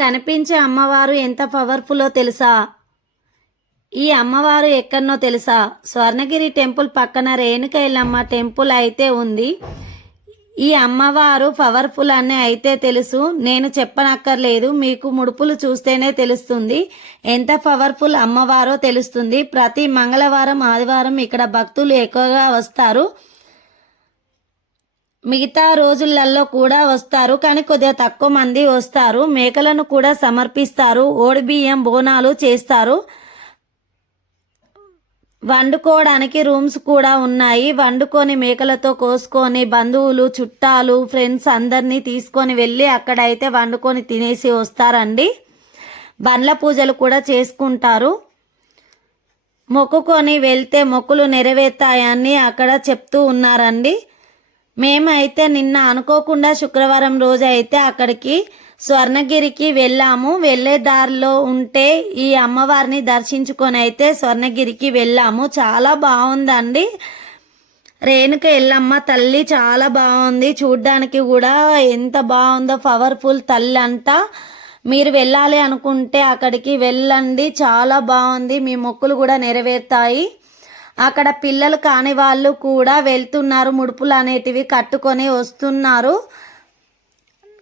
కనిపించే అమ్మవారు ఎంత పవర్ఫుల్లో తెలుసా? ఈ అమ్మవారు ఎక్కడనో తెలుసా? స్వర్ణగిరి టెంపుల్ పక్కన రేణుకైలమ్మ టెంపుల్ అయితే ఉంది. ఈ అమ్మవారు పవర్ఫుల్ అని అయితే తెలుసు. నేను చెప్పనక్కర్లేదు. మీకు ముడుపులు చూస్తేనే తెలుస్తుంది. ఎంత పవర్ఫుల్ అమ్మవారో తెలుస్తుంది. ప్రతి మంగళవారం ఆదివారం ఇక్కడ భక్తులు ఎక్కువగా వస్తారు. మిగతా రోజులలో కూడా వస్తారు కానీ కొద్దిగా తక్కువ మంది వస్తారు. మేకలను కూడా సమర్పిస్తారు ఓడిబియ్యం బోనాలు చేస్తారు. వండుకోవడానికి రూమ్స్ కూడా ఉన్నాయి. వండుకొని మేకలతో కోసుకొని బంధువులు చుట్టాలు ఫ్రెండ్స్ అందరినీ తీసుకొని వెళ్ళి అక్కడైతే వండుకొని తినేసి వస్తారండి. బండ్ల పూజలు కూడా చేసుకుంటారు. మొక్కుకొని వెళ్తే మొక్కులు నెరవేర్తాయని అక్కడ చెప్తూ ఉన్నారండి. మేమైతే నిన్న అనుకోకుండా శుక్రవారం రోజు అయితే అక్కడికి స్వర్ణగిరికి వెళ్ళాము. వెళ్ళే దారిలో ఉంటే ఈ అమ్మవారిని దర్శించుకొని అయితే స్వర్ణగిరికి వెళ్ళాము. చాలా బాగుందండి. రేణుక ఎల్లమ్మ తల్లి చాలా బాగుంది. చూడ్డానికి కూడా ఎంత బాగుందో పవర్ఫుల్ తల్లి అంట. మీరు వెళ్ళాలి అనుకుంటే అక్కడికి వెళ్ళండి. చాలా బాగుంది. మీ మొక్కులు కూడా నెరవేరుతాయి. అక్కడ పిల్లలు కాని వాళ్ళు కూడా వెళ్తున్నారు. ముడుపులు అనేటివి కట్టుకొని వస్తున్నారు.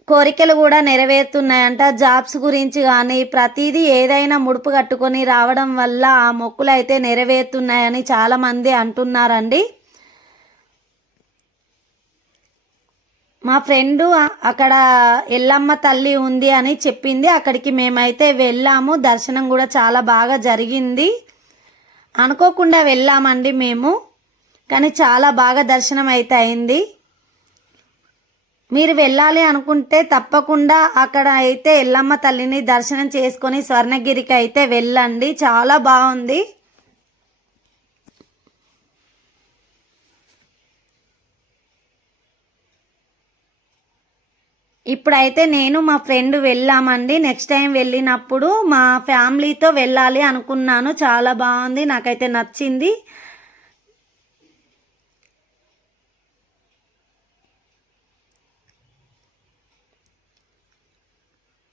కోరికలు కూడా నెరవేరుతున్నాయంట. జాబ్స్ గురించి కానీ ప్రతిదీ ఏదైనా ముడుపు కట్టుకొని రావడం వల్ల ఆ మొక్కులు అయితే నెరవేరుతున్నాయని చాలామంది అంటున్నారండి. మా ఫ్రెండ్ అక్కడ ఎల్లమ్మ తల్లి ఉంది అని చెప్పింది. అక్కడికి మేమైతే వెళ్ళాము. దర్శనం కూడా చాలా బాగా జరిగింది. అనుకోకుండా వెళ్ళామండి మేము. కానీ చాలా బాగా దర్శనం అయితే అయింది. మీరు వెళ్ళాలి అనుకుంటే తప్పకుండా అక్కడ అయితే ఎల్లమ్మ తల్లిని దర్శనం చేసుకొని స్వర్ణగిరికి అయితే వెళ్ళండి. చాలా బాగుంది. ఇప్పుడైతే నేను మా ఫ్రెండ్ వెళ్ళామండి. నెక్స్ట్ టైం వెళ్ళినప్పుడు మా ఫ్యామిలీతో వెళ్ళాలి అనుకున్నాను. చాలా బాగుంది. నాకైతే నచ్చింది.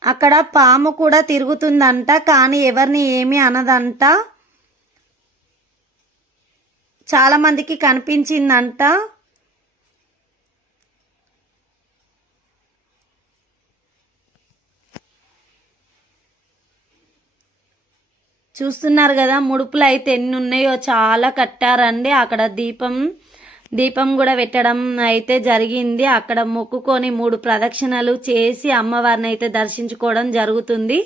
అక్కడ పాము కూడా తిరుగుతుందంట కానీ ఎవరిని ఏమీ అనదంట. చాలామందికి కనిపించిందంట. చూస్తున్నారు కదా ముడుపులు అయితే ఎన్ని ఉన్నాయో చాలా కట్టారండి. అక్కడ దీపం దీపం కూడా పెట్టడం అయితే జరిగింది. అక్కడ మొక్కుకొని మూడు ప్రదక్షిణలు చేసి అమ్మవారిని అయితే దర్శించుకోవడం జరుగుతుంది.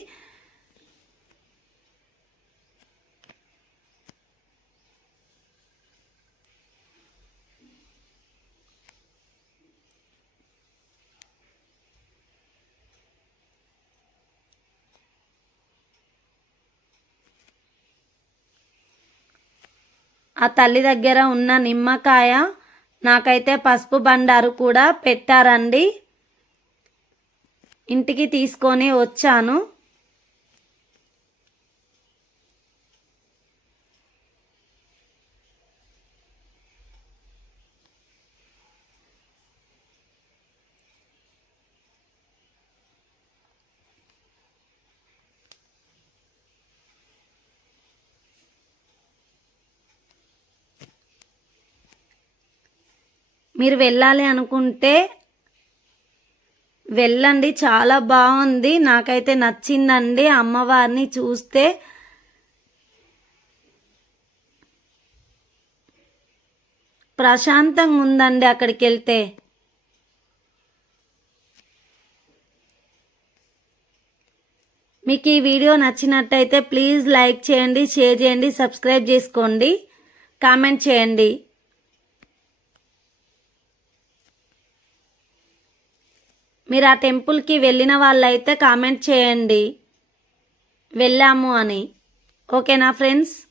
ఆ తల్లి దగ్గర ఉన్న నిమ్మకాయ నాకైతే పసుపు బండారు కూడా పెట్టారండి. ఇంటికి తీసుకొని వచ్చాను. మీరు వెళ్ళాలి అనుకుంటే వెళ్ళండి. చాలా బాగుంది. నాకైతే నచ్చిందండి. అమ్మవారిని చూస్తే ప్రశాంతంగా ఉందండి అక్కడికి వెళ్తే. మీకు ఈ వీడియో నచ్చినట్టయితే ప్లీజ్ లైక్ చేయండి షేర్ చేయండి సబ్స్క్రైబ్ చేసుకోండి కామెంట్ చేయండి. మీరు ఆ టెంపుల్కి వెళ్ళిన వాళ్ళైతే కామెంట్ చేయండి. వెళ్ళాము అని. ఓకేనా ఫ్రెండ్స్?